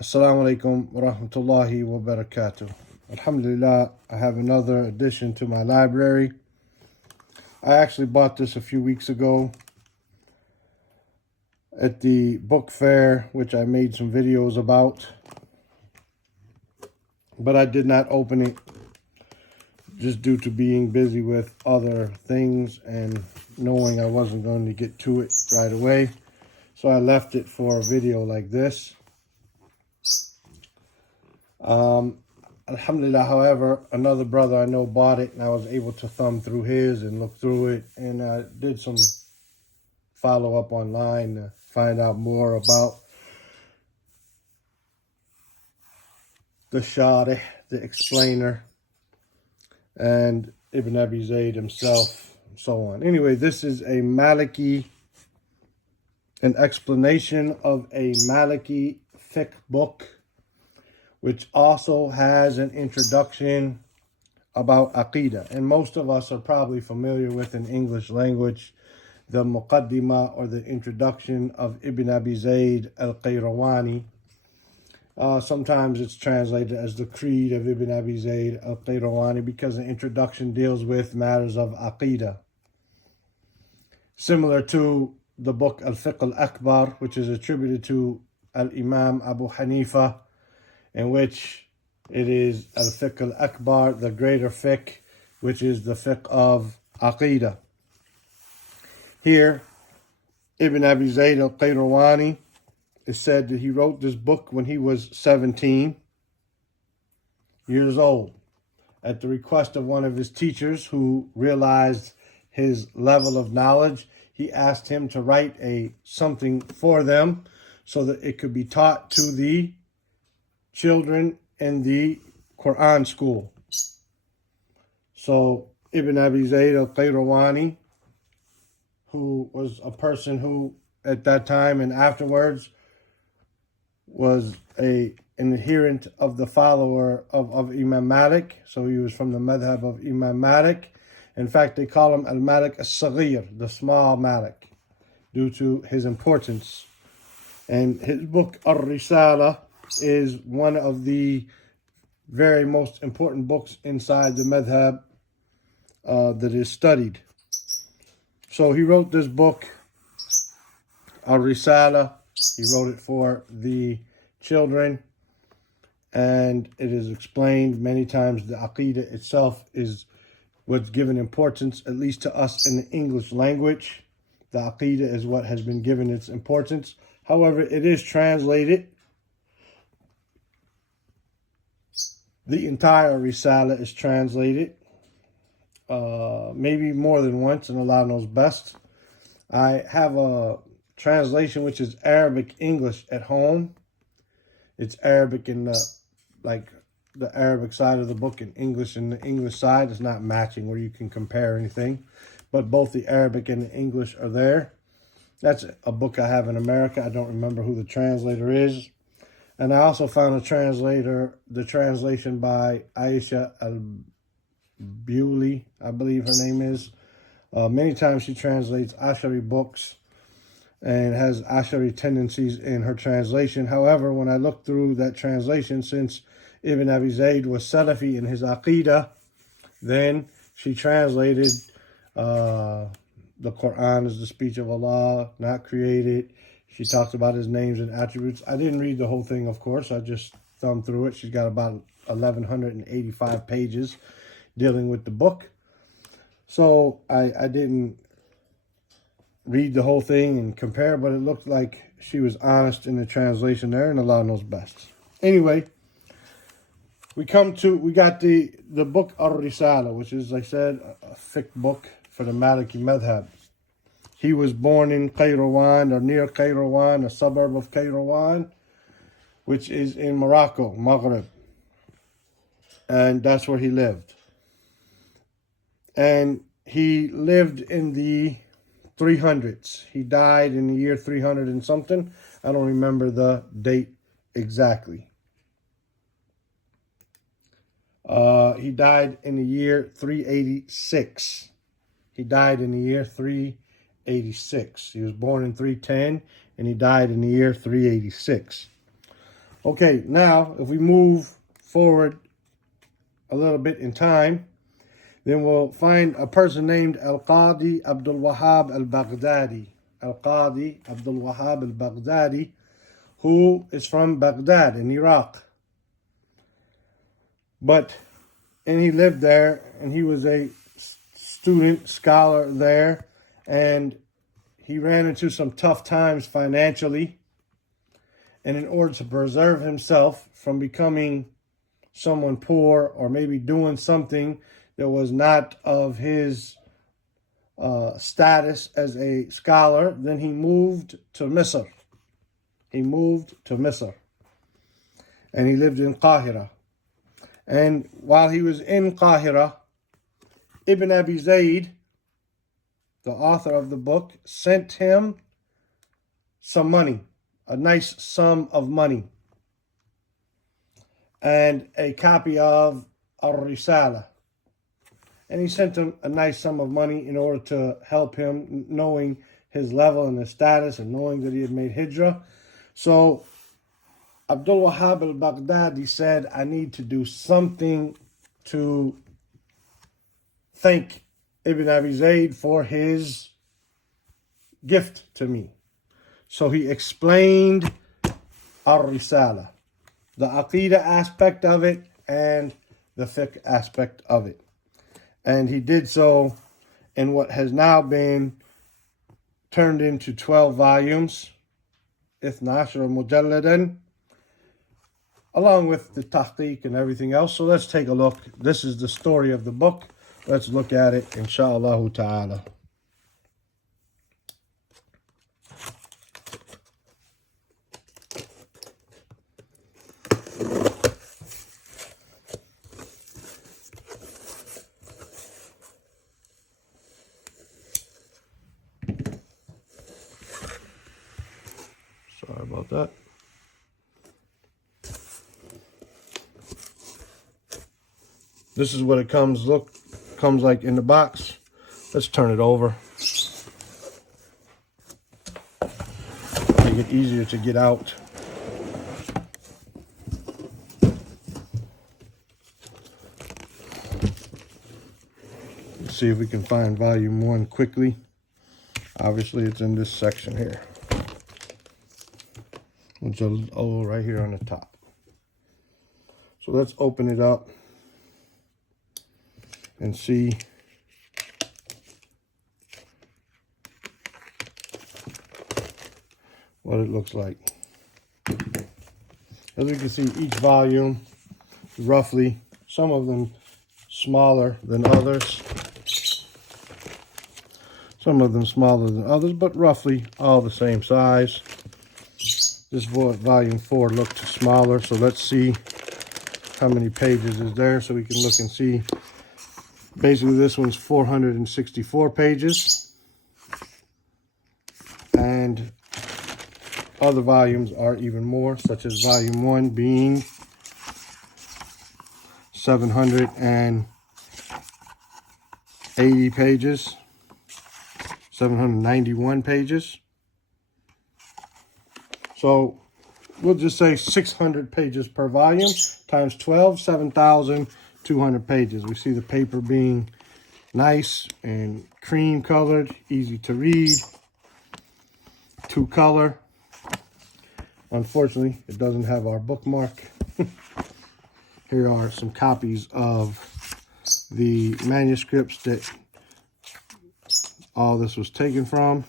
Assalamu alaikum wa rahmatullahi wa barakatuh. Alhamdulillah, I have another addition to my library. I actually bought this a few weeks ago at the book fair, which I made some videos about. But I did not open it just due to being busy with other things and knowing I wasn't going to get to it right away. So I left it for a video like this. Alhamdulillah, however, another brother I know bought it, and I was able to thumb through his and look through it, and I did some follow-up online to find out more about the Sharih, the explainer, and Ibn Abi Zayd himself, and so on. Anyway, this is a Maliki, an explanation of a Maliki fiqh book, which also has an introduction about Aqidah. And most of us are probably familiar with, in English language, the Muqaddimah or the introduction of Ibn Abi Zayd al-Qayrawani. Sometimes it's translated as the Creed of Ibn Abi Zayd al-Qayrawani because the introduction deals with matters of Aqidah. Similar to the book Al-Fiqh al-Akbar, which is attributed to Al-Imam Abu Hanifa, in which it is Al-Fiqh al-Akbar, the greater fiqh, which is the fiqh of Aqidah. Here, Ibn Abi Zayd al-Qayrawani is said that he wrote this book when he was 17 years old at the request of one of his teachers who realized his level of knowledge. He asked him to write something for them so that it could be taught to the children in the Quran school. So Ibn Abi Zayd al-Qayrawani, who was a person who at that time and afterwards was an adherent of the follower of Imam Malik. So he was from the madhab of Imam Malik. In fact, they call him al-Malik al-Saghir, the small Malik, due to his importance. And his book Ar-Risalah is one of the very most important books inside the madhab that is studied. So he wrote this book, Ar-Risalah. He wrote it for the children, and it is explained many times. The Aqidah itself is what's given importance, at least to us in the English language. The Aqidah is what has been given its importance. However, it is translated. The entire Risala is translated, maybe more than once, and Allah knows best. I have a translation which is Arabic English at home. It's Arabic in the Arabic side of the book in English, and the English side is not matching where you can compare anything, but both the Arabic and the English are there. That's a book I have in America. I don't remember who the translator is. And I also found the translation by Aisha al-Bewley, I believe her name is. Many times she translates Ashari books and has Ashari tendencies in her translation. However, when I looked through that translation, since Ibn Abi Zayd was Salafi in his Aqidah, then she translated the Quran as the speech of Allah, not created. She talks about his names and attributes. I didn't read the whole thing, of course. I just thumbed through it. She's got about 1,185 pages dealing with the book. So I didn't read the whole thing and compare, but it looked like she was honest in the translation there, and Allah knows best. Anyway, we got the book Ar-Risalah, which is, like I said, a fiqh book for the Maliki madhab. He was born in Qayrawan, or near Qayrawan, a suburb of Qayrawan, which is in Morocco, Maghreb. And that's where he lived. And he lived in the 300s. He died in the year 300 and something. I don't remember the date exactly. He died in the year 386. He died in the year 386. He was born in 310 and he died in the year 386. Okay, now if we move forward a little bit in time, then we'll find a person named Al-Qadi Abdul Wahab al-Baghdadi. Al-Qadi Abdul Wahab al-Baghdadi, who is from Baghdad in Iraq. And he lived there, and he was a student, scholar there, and he ran into some tough times financially. And in order to preserve himself from becoming someone poor or maybe doing something that was not of his status as a scholar, then he moved to Misr. He moved to Misr. And he lived in Qahira. And while he was in Qahira, Ibn Abi Zayd, the author of the book, sent him some money, a nice sum of money, and a copy of Ar-Risalah. And he sent him a nice sum of money in order to help him, knowing his level and his status and knowing that he had made hijrah. So Abdul Wahab al-Baghdadi said, I need to do something to thank Ibn Abi Zayd for his gift to me. So he explained Ar-Risalah, the Aqidah aspect of it and the fiqh aspect of it. And he did so in what has now been turned into 12 volumes, Ithna Ashara Mujalladan, along with the tahqiq and everything else. So let's take a look. This is the story of the book. Let's look at it, inshallah ta'ala. Sorry about that. This is what it comes like in the box. Let's turn it over. Make it easier to get out. Let's see if we can find volume 1 quickly. Obviously, it's in this section here. It's right here on the top. So let's open it up and see what it looks like. As we can see, each volume, roughly, some of them smaller than others. Some of them smaller than others, but roughly all the same size. This volume 4 looked smaller, so let's see how many pages is there so we can look and see. Basically, this one's 464 pages. And other volumes are even more, such as volume 1 being 780 pages, 791 pages. So we'll just say 600 pages per volume times 12, 7,200 pages. We see the paper being nice and cream colored, easy to read, 2-color. Unfortunately, it doesn't have our bookmark. Here are some copies of the manuscripts that all this was taken from.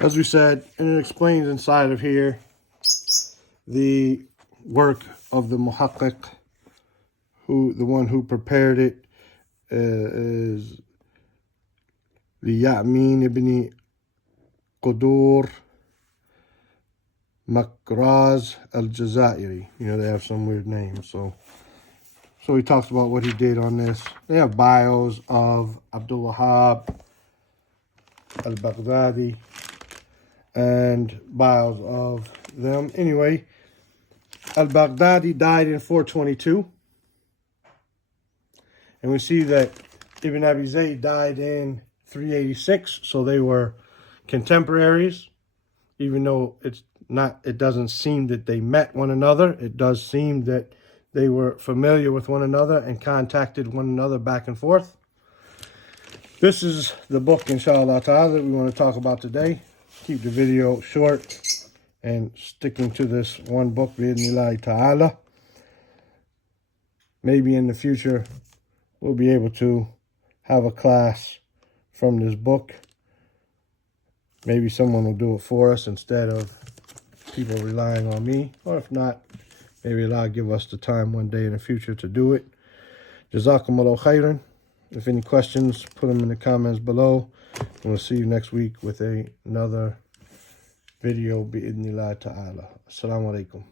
As we said, and it explains inside of here the work of the muhaqqiq, the one who prepared it, is the Ya'min ibn Qudur Makraz al-Jazairi. You know, they have some weird names. So he talks about what he did on this. They have bios of Abdul Wahab al-Baghdadi and bios of them. Anyway, al-Baghdadi died in 422. And we see that Ibn Abi Zayd died in 386, so they were contemporaries. Even though it doesn't seem that they met one another, it does seem that they were familiar with one another and contacted one another back and forth. This is the book, inshallah ta'ala, that we want to talk about today. Keep the video short and sticking to this one book, bi'idhnillahi ta'ala. Maybe in the future, we'll be able to have a class from this book. Maybe someone will do it for us instead of people relying on me. Or if not, maybe Allah will give us the time one day in the future to do it. Jazakumullahu khairan. If any questions, put them in the comments below. And we'll see you next week with another video, bi'idhnillahi ta'ala. Assalamu alaikum.